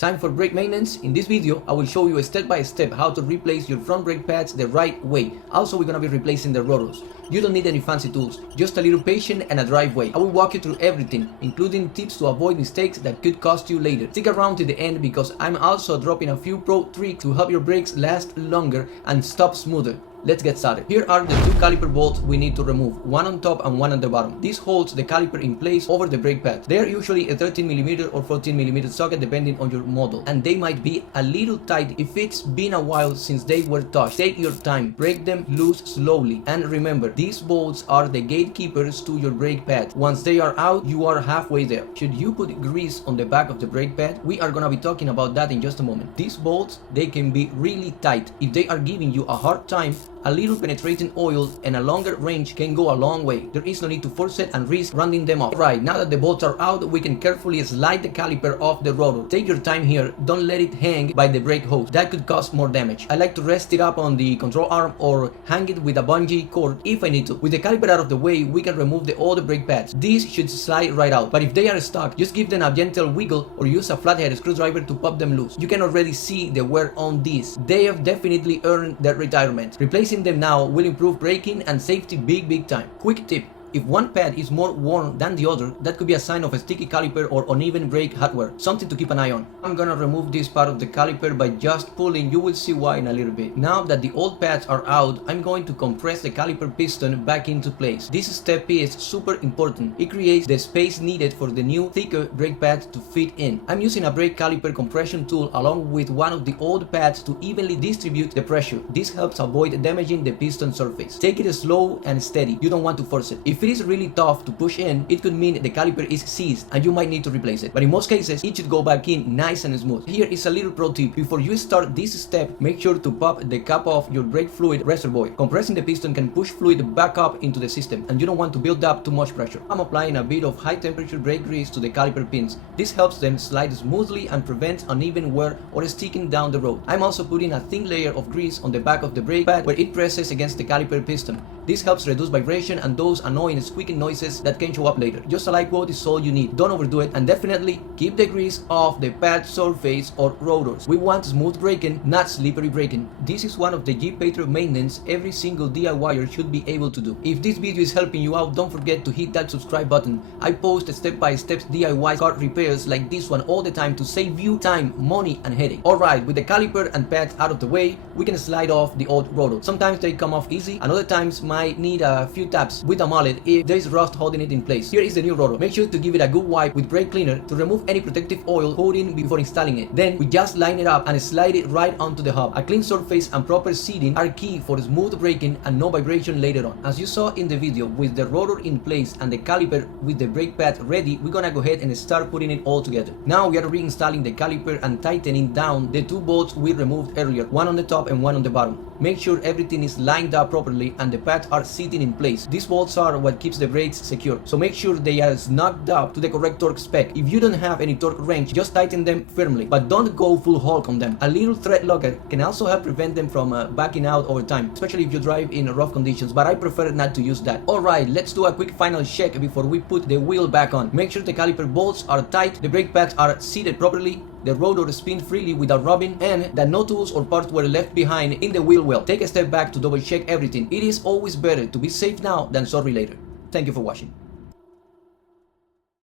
Time for brake maintenance. In this video, I will show you step by step how to replace your front brake pads the right way. Also, we're gonna be replacing the rotors. You don't need any fancy tools, just a little patience and a driveway. I will walk you through everything, including tips to avoid mistakes that could cost you later. Stick around to the end because I'm also dropping a few pro tricks to help your brakes last longer and stop smoother. Let's get started. Here are the two caliper bolts we need to remove, one on top and one on the bottom. This holds the caliper in place over the brake pad. They are usually a 13mm or 14mm socket depending on your model, and they might be a little tight if it's been a while since they were touched. Take your time, break them loose slowly, and remember, these bolts are the gatekeepers to your brake pad. Once they are out, you are halfway there. Should you put grease on the back of the brake pad? We are gonna be talking about that in just a moment. These bolts, they can be really tight. If they are giving you a hard time, a little penetrating oil and a longer range can go a long way. There is no need to force it and risk rounding them off. Right, now that the bolts are out, we can carefully slide the caliper off the rotor. Take your time here, don't let it hang by the brake hose. That could cause more damage. I like to rest it up on the control arm or hang it with a bungee cord if I need to. With the caliper out of the way, we can remove the older brake pads. These should slide right out, but if they are stuck, just give them a gentle wiggle or use a flathead screwdriver to pop them loose. You can already see the wear on these. They have definitely earned their retirement. Replacing them now will improve braking and safety big time. Quick tip: if one pad is more worn than the other, that could be a sign of a sticky caliper or uneven brake hardware. Something to keep an eye on. I'm gonna remove this part of the caliper by just pulling. You will see why in a little bit. Now that the old pads are out, I'm going to compress the caliper piston back into place. This step is super important. It creates the space needed for the new, thicker brake pads to fit in. I'm using a brake caliper compression tool along with one of the old pads to evenly distribute the pressure. This helps avoid damaging the piston surface. Take it slow and steady. You don't want to force it. If it is really tough to push in, it could mean the caliper is seized and you might need to replace it. But in most cases, it should go back in nice and smooth. Here is a little pro tip. Before you start this step, make sure to pop the cap off your brake fluid reservoir. Compressing the piston can push fluid back up into the system and you don't want to build up too much pressure. I'm applying a bit of high temperature brake grease to the caliper pins. This helps them slide smoothly and prevents uneven wear or sticking down the road. I'm also putting a thin layer of grease on the back of the brake pad where it presses against the caliper piston. This helps reduce vibration and those annoying squeaking noises that can show up later. Just a light coat is all you need. Don't overdo it, and definitely keep the grease off the pad surface or rotors. We want smooth braking, not slippery braking. This is one of the Jeep Patriot maintenance every single DIYer should be able to do. If this video is helping you out, don't forget to hit that subscribe button. I post step-by-step DIY car repairs like this one all the time to save you time, money, and headache. Alright, with the caliper and pads out of the way, we can slide off the old rotor. Sometimes they come off easy, and other times might need a few taps with a mallet if there is rust holding it in place. Here is the new rotor. Make sure to give it a good wipe with brake cleaner to remove any protective oil coating before installing it. Then we just line it up and slide it right onto the hub. A clean surface and proper seating are key for smooth braking and no vibration later on. As you saw in the video, with the rotor in place and the caliper with the brake pad ready, we're gonna go ahead and start putting it all together. Now we are reinstalling the caliper and tightening down the two bolts we removed earlier, one on the top and one on the bottom. Make sure everything is lined up properly and the pads are sitting in place. These bolts are what keeps the brakes secure, so make sure they are snugged up to the correct torque spec. If you don't have any torque wrench, just tighten them firmly, but don't go full Hulk on them. A little thread locker can also help prevent them from backing out over time, especially if you drive in rough conditions, but I prefer not to use that. Alright, let's do a quick final check before we put the wheel back on. Make sure the caliper bolts are tight, the brake pads are seated properly, the rotor spins freely without rubbing, and that no tools or parts were left behind in the wheel well. Take a step back to double check everything. It is always better to be safe now than sorry later. Thank you for watching.